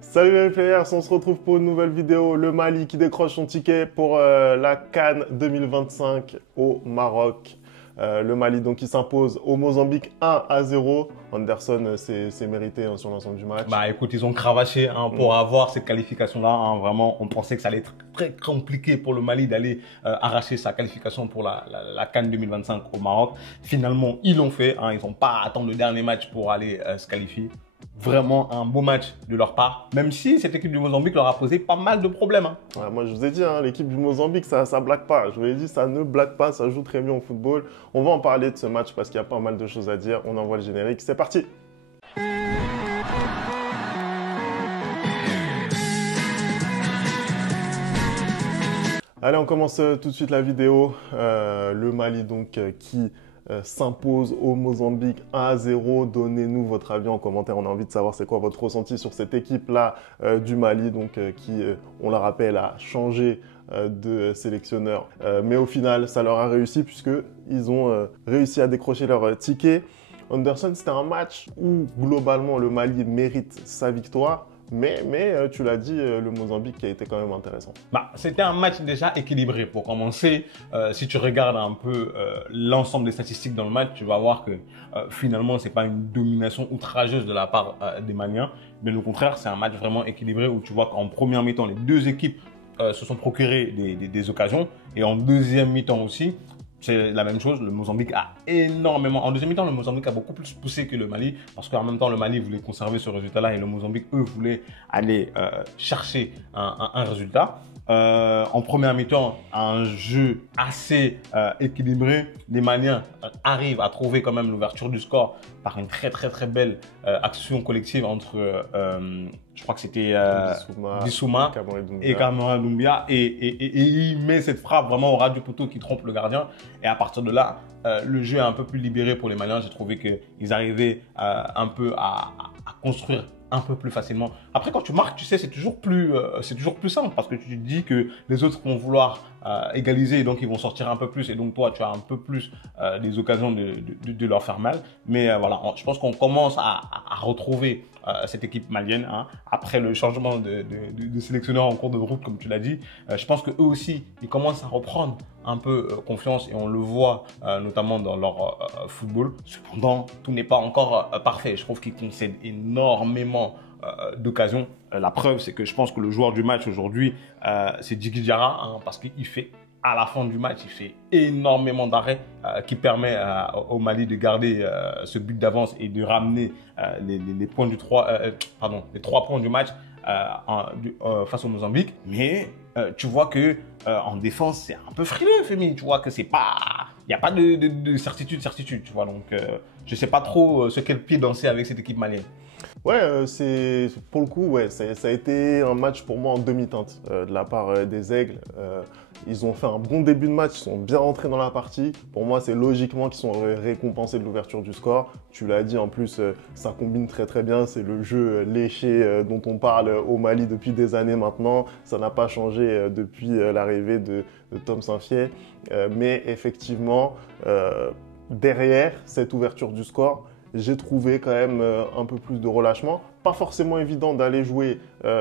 Salut les players, on se retrouve pour une nouvelle vidéo. Le Mali qui décroche son ticket pour la CAN 2025 au Maroc. Le Mali donc qui s'impose au Mozambique 1-0. Anderson c'est mérité sur l'ensemble du match. Bah écoute, ils ont cravaché pour avoir cette qualification-là. Vraiment, on pensait que ça allait être très compliqué pour le Mali d'aller arracher sa qualification pour la CAN 2025 au Maroc. Finalement, ils l'ont fait. Ils n'ont pas à attendre le dernier match pour aller se qualifier. Vraiment un beau match de leur part, même si cette équipe du Mozambique leur a posé pas mal de problèmes. Ouais, moi je vous ai dit, l'équipe du Mozambique, ça blague pas. Je vous l'ai dit, ça ne blague pas, ça joue très bien au football. On va en parler de ce match parce qu'il y a pas mal de choses à dire. On envoie le générique, c'est parti. Allez, on commence tout de suite la vidéo. Le Mali donc qui s'impose au Mozambique 1-0. Donnez-nous votre avis en commentaire. On a envie de savoir c'est quoi votre ressenti sur cette équipe-là du Mali, donc qui, on le rappelle, a changé de sélectionneur. Mais au final, ça leur a réussi puisqu'ils ont réussi à décrocher leur ticket. Anderson, c'était un match où globalement le Mali mérite sa victoire. Mais tu l'as dit, le Mozambique qui a été quand même intéressant. C'était un match déjà équilibré. Pour commencer, si tu regardes un peu l'ensemble des statistiques dans le match, tu vas voir que finalement, ce n'est pas une domination outrageuse de la part des Maliens. Mais au contraire, c'est un match vraiment équilibré où tu vois qu'en première mi-temps, les deux équipes se sont procurées des occasions. Et en deuxième mi-temps aussi, c'est la même chose, le Mozambique a énormément... En deuxième mi-temps, le Mozambique a beaucoup plus poussé que le Mali parce qu'en même temps, le Mali voulait conserver ce résultat-là et le Mozambique, eux, voulaient aller chercher un résultat. En première mi-temps, un jeu assez équilibré. Les Maliens arrivent à trouver quand même l'ouverture du score par une très belle action collective entre... je crois que c'était Bissouma et Kamara Doumbia. Et il met cette frappe vraiment au ras du poteau qui trompe le gardien. Et à partir de là, le jeu est un peu plus libéré pour les Maliens. J'ai trouvé qu'ils arrivaient un peu à construire un peu plus facilement. Après, quand tu marques, tu sais, c'est toujours plus simple parce que tu te dis que les autres vont vouloir égaliser et donc ils vont sortir un peu plus et donc toi, tu as un peu plus des occasions de leur faire mal. Mais voilà, je pense qu'on commence à retrouver cette équipe malienne après le changement de sélectionneur en cours de route, comme tu l'as dit. Je pense qu'eux aussi, ils commencent à reprendre un peu confiance et on le voit notamment dans leur football. Cependant, tout n'est pas encore parfait. Je trouve qu'ils concèdent énormément d'occasions. La preuve, c'est que je pense que le joueur du match aujourd'hui, c'est Djigui Diarra, parce qu'il fait à la fin du match, il fait énormément d'arrêts qui permet au Mali de garder ce but d'avance et de ramener les points les 3 points du match face au Mozambique. Mais tu vois que en défense, c'est un peu frileux, Femi. Tu vois que c'est pas, il n'y a pas de certitude, tu vois. Donc, je sais pas trop sur quel pied danser avec cette équipe malienne. Ouais, c'est pour le coup, ouais, ça a été un match pour moi en demi-teinte de la part des Aigles. Ils ont fait un bon début de match, ils sont bien rentrés dans la partie. Pour moi, c'est logiquement qu'ils sont récompensés de l'ouverture du score. Tu l'as dit, en plus, ça combine très bien. C'est le jeu léché dont on parle au Mali depuis des années maintenant. Ça n'a pas changé depuis l'arrivée de Tom Saint-Fiet. Mais effectivement, derrière cette ouverture du score, j'ai trouvé quand même un peu plus de relâchement. Pas forcément évident d'aller jouer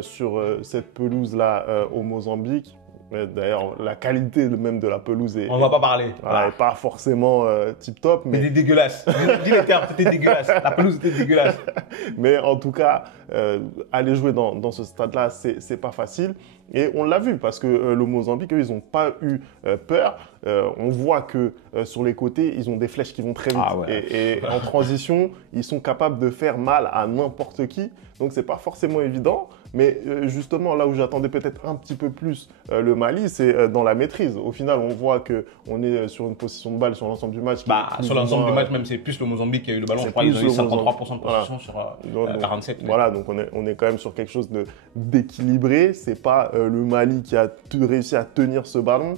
sur cette pelouse-là au Mozambique. D'ailleurs, la qualité même de la pelouse est... On va pas parler. Voilà, est pas forcément tip-top. Mais c'était dégueulasse. Dis les termes, c'était dégueulasse. La pelouse était dégueulasse. Mais en tout cas, aller jouer dans ce stade-là, c'est pas facile. Et on l'a vu parce que le Mozambique, eux, ils n'ont pas eu peur. On voit que sur les côtés, ils ont des flèches qui vont très vite. Et en transition, ils sont capables de faire mal à n'importe qui. Donc, c'est pas forcément évident. Mais justement, là où j'attendais peut-être un petit peu plus le Mali, c'est dans la maîtrise. Au final, on voit qu'on est sur une position de balle sur l'ensemble du match. Sur l'ensemble du match, même c'est plus le Mozambique qui a eu le ballon. Je crois qu'ils ont eu 53% de possession sur 47. Voilà, donc on est quand même sur quelque chose d'équilibré. C'est pas le Mali qui a réussi à tenir ce ballon.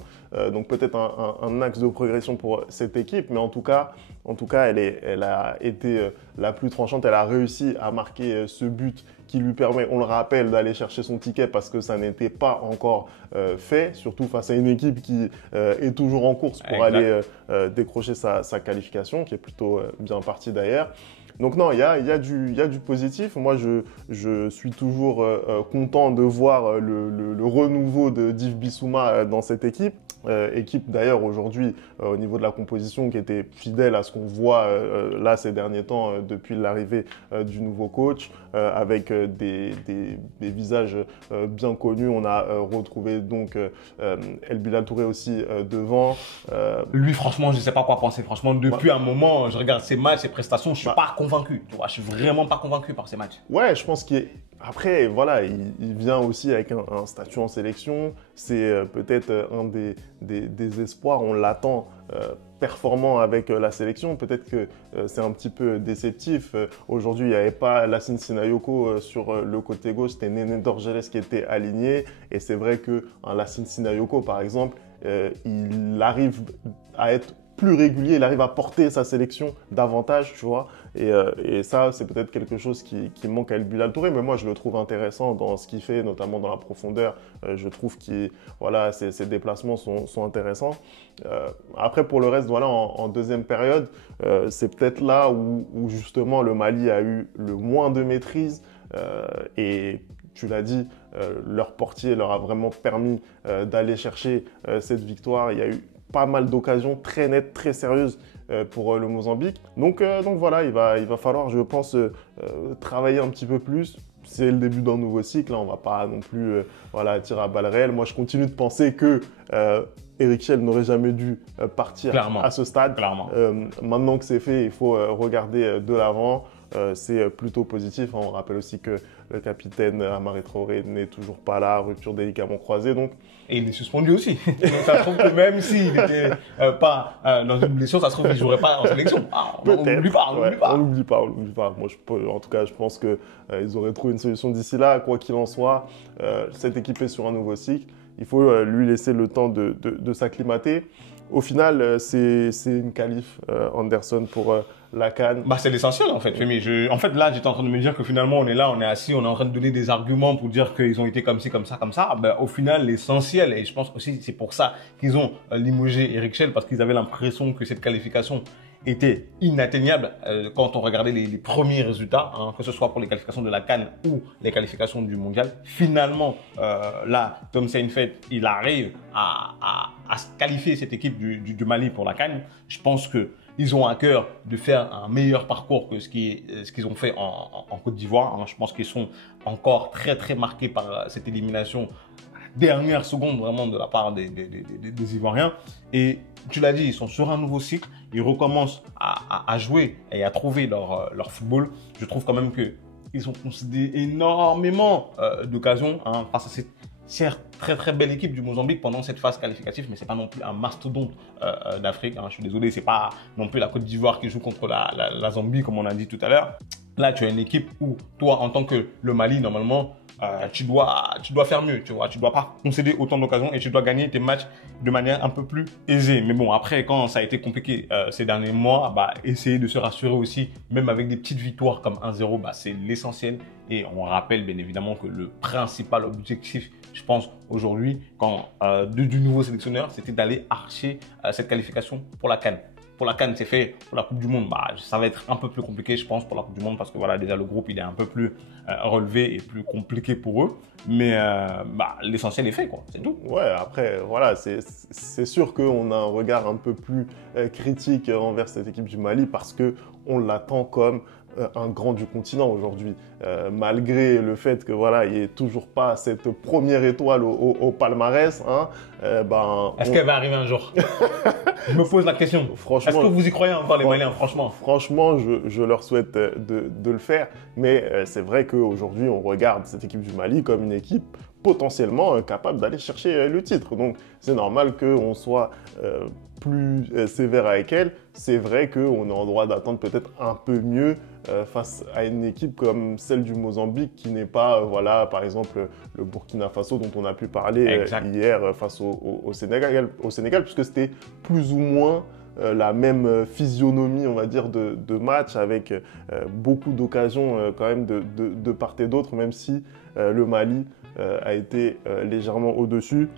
Donc peut-être un axe de progression pour cette équipe. Mais en tout cas, elle a été la plus tranchante. Elle a réussi à marquer ce but qui lui permet, on le rappelle, d'aller chercher son ticket parce que ça n'était pas encore fait, surtout face à une équipe qui est toujours en course pour aller décrocher sa qualification, qui est plutôt bien partie d'ailleurs. Donc non, il y a du positif. Moi, je suis toujours content de voir le renouveau de d'Yves Bissouma dans cette équipe. Équipe d'ailleurs aujourd'hui au niveau de la composition qui était fidèle à ce qu'on voit là ces derniers temps depuis l'arrivée du nouveau coach avec des visages bien connus. On a retrouvé donc El Bilal Touré aussi devant. Lui franchement je ne sais pas quoi penser. Franchement depuis un moment je regarde ses matchs, ses prestations, je ne suis pas convaincu. Tu vois, je suis vraiment pas convaincu par ses matchs. Ouais, je pense qu'après, voilà, il vient aussi avec un statut en sélection. C'est peut-être un des espoirs. On l'attend performant avec la sélection. Peut-être que c'est un petit peu déceptif. Aujourd'hui, il n'y avait pas Lassine Sinayoko sur le côté gauche. C'était Néné Dorgelès qui était aligné. Et c'est vrai qu'un Lassine Sinayoko, par exemple, il arrive à être plus régulier, il arrive à porter sa sélection davantage, tu vois. Et ça, c'est peut-être quelque chose qui manque à El Bilal Touré, mais moi, je le trouve intéressant dans ce qu'il fait, notamment dans la profondeur. Je trouve que voilà, ses déplacements sont intéressants. Après, pour le reste, voilà, en deuxième période, c'est peut-être là où justement le Mali a eu le moins de maîtrise. Et tu l'as dit, leur portier leur a vraiment permis d'aller chercher cette victoire. Il y a eu pas mal d'occasions très nettes, très sérieuses pour le Mozambique. Donc voilà, il va falloir, je pense, travailler un petit peu plus. C'est le début d'un nouveau cycle, hein, on ne va pas non plus voilà, tirer à balles réelles. Moi, je continue de penser que Eric Schell n'aurait jamais dû partir à ce stade. Maintenant que c'est fait, il faut regarder de l'avant. C'est plutôt positif. On rappelle aussi que le capitaine Amara Traoré n'est toujours pas là, rupture des ligaments croisés. Donc... Et il est suspendu aussi. Donc ça se trouve que même s'il n'était pas dans une blessure, ça se trouve qu'il ne jouerait pas en sélection. On n'oublie pas. On n'oublie pas. Moi, en tout cas, je pense qu'ils auraient trouvé une solution d'ici là. Quoi qu'il en soit, cette équipe est sur un nouveau cycle. Il faut lui laisser le temps de s'acclimater. Au final, c'est une qualif, Anderson, pour la CAN. Bah, c'est l'essentiel en fait, Femi. En fait, là, j'étais en train de me dire que finalement, on est là, on est assis, on est en train de donner des arguments pour dire qu'ils ont été comme ci, comme ça, comme ça. Ben, au final, l'essentiel, et je pense aussi c'est pour ça qu'ils ont limogé Eric Schell, parce qu'ils avaient l'impression que cette qualification était inatteignable quand on regardait les premiers résultats, hein, que ce soit pour les qualifications de la CAN ou les qualifications du mondial. Finalement, là, Tom Saintfiet, il arrive à qualifier cette équipe du Mali pour la CAN. Je pense qu'ils ont à cœur de faire un meilleur parcours que ce qu'ils ont fait en Côte d'Ivoire. Hein. Je pense qu'ils sont encore très, très marqués par cette élimination dernière seconde vraiment de la part des Ivoiriens. Et tu l'as dit, ils sont sur un nouveau cycle, ils recommencent à jouer et à trouver leur football. Je trouve quand même qu'ils ont concédé énormément d'occasions face à cette certes très très belle équipe du Mozambique pendant cette phase qualificative, mais c'est pas non plus un mastodonte d'Afrique. Je suis désolé, c'est pas non plus la Côte d'Ivoire qui joue contre la Zambie comme on a dit tout à l'heure. Là, tu as une équipe où toi, en tant que le Mali, normalement, tu dois faire mieux, tu vois. Tu dois pas concéder autant d'occasions et tu dois gagner tes matchs de manière un peu plus aisée. Mais bon, après, quand ça a été compliqué ces derniers mois, essayer de se rassurer aussi, même avec des petites victoires comme 1-0, c'est l'essentiel. Et on rappelle bien évidemment que le principal objectif, je pense, aujourd'hui, du nouveau sélectionneur, c'était d'aller archer cette qualification pour la CAN. Pour la CAN, c'est fait. Pour la Coupe du Monde, ça va être un peu plus compliqué, je pense, pour la Coupe du Monde, parce que voilà, déjà le groupe, il est un peu plus relevé et plus compliqué pour eux. Mais l'essentiel est fait, quoi. C'est tout. Ouais, après, voilà, c'est sûr qu'on a un regard un peu plus critique envers cette équipe du Mali parce qu'on l'attend comme un grand du continent aujourd'hui, malgré le fait que voilà, il n'y ait toujours pas cette première étoile au palmarès. Est-ce qu'elle va arriver un jour? Je me pose la question. Franchement, est-ce que vous y croyez encore les Maliens, franchement? Franchement, je leur souhaite de le faire, mais c'est vrai qu'aujourd'hui, on regarde cette équipe du Mali comme une équipe potentiellement capable d'aller chercher le titre. Donc, c'est normal qu'on soit plus sévère avec elle. C'est vrai qu'on est en droit d'attendre peut-être un peu mieux face à une équipe comme celle du Mozambique qui n'est pas, voilà, par exemple, le Burkina Faso dont on a pu parler hier face au Sénégal, puisque c'était plus ou moins la même physionomie, on va dire, de match avec beaucoup d'occasions quand même de part et d'autre, même si le Mali a été légèrement au-dessus.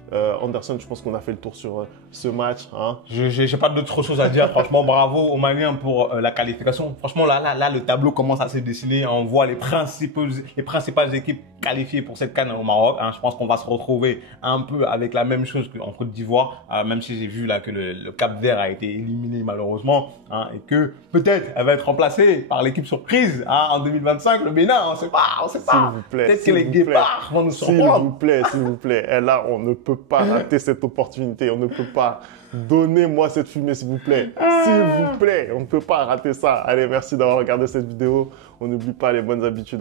Anderson, je pense qu'on a fait le tour sur ce match. Hein. Je n'ai pas d'autre chose à dire. Franchement, bravo aux Maliens pour la qualification. Franchement, là, le tableau commence à se dessiner. On voit les principales équipes qualifiées pour cette CAN au Maroc. Hein. Je pense qu'on va se retrouver un peu avec la même chose qu'en Côte d'Ivoire, même si j'ai vu là que le Cap-Vert a été éliminé malheureusement, hein, et que peut-être elle va être remplacée par l'équipe surprise, hein, en 2025, le Bénin, on sait pas. S'il vous plaît. Peut-être que les guépards vont nous surprendre. S'il vous plaît. Et là, on ne peut pas rater cette opportunité. On ne peut pas. Donnez-moi cette fumée, s'il vous plaît. S'il vous plaît. On ne peut pas rater ça. Allez, merci d'avoir regardé cette vidéo. On n'oublie pas les bonnes habitudes,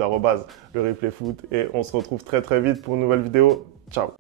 @le replay foot. Et on se retrouve très très vite pour une nouvelle vidéo. Ciao.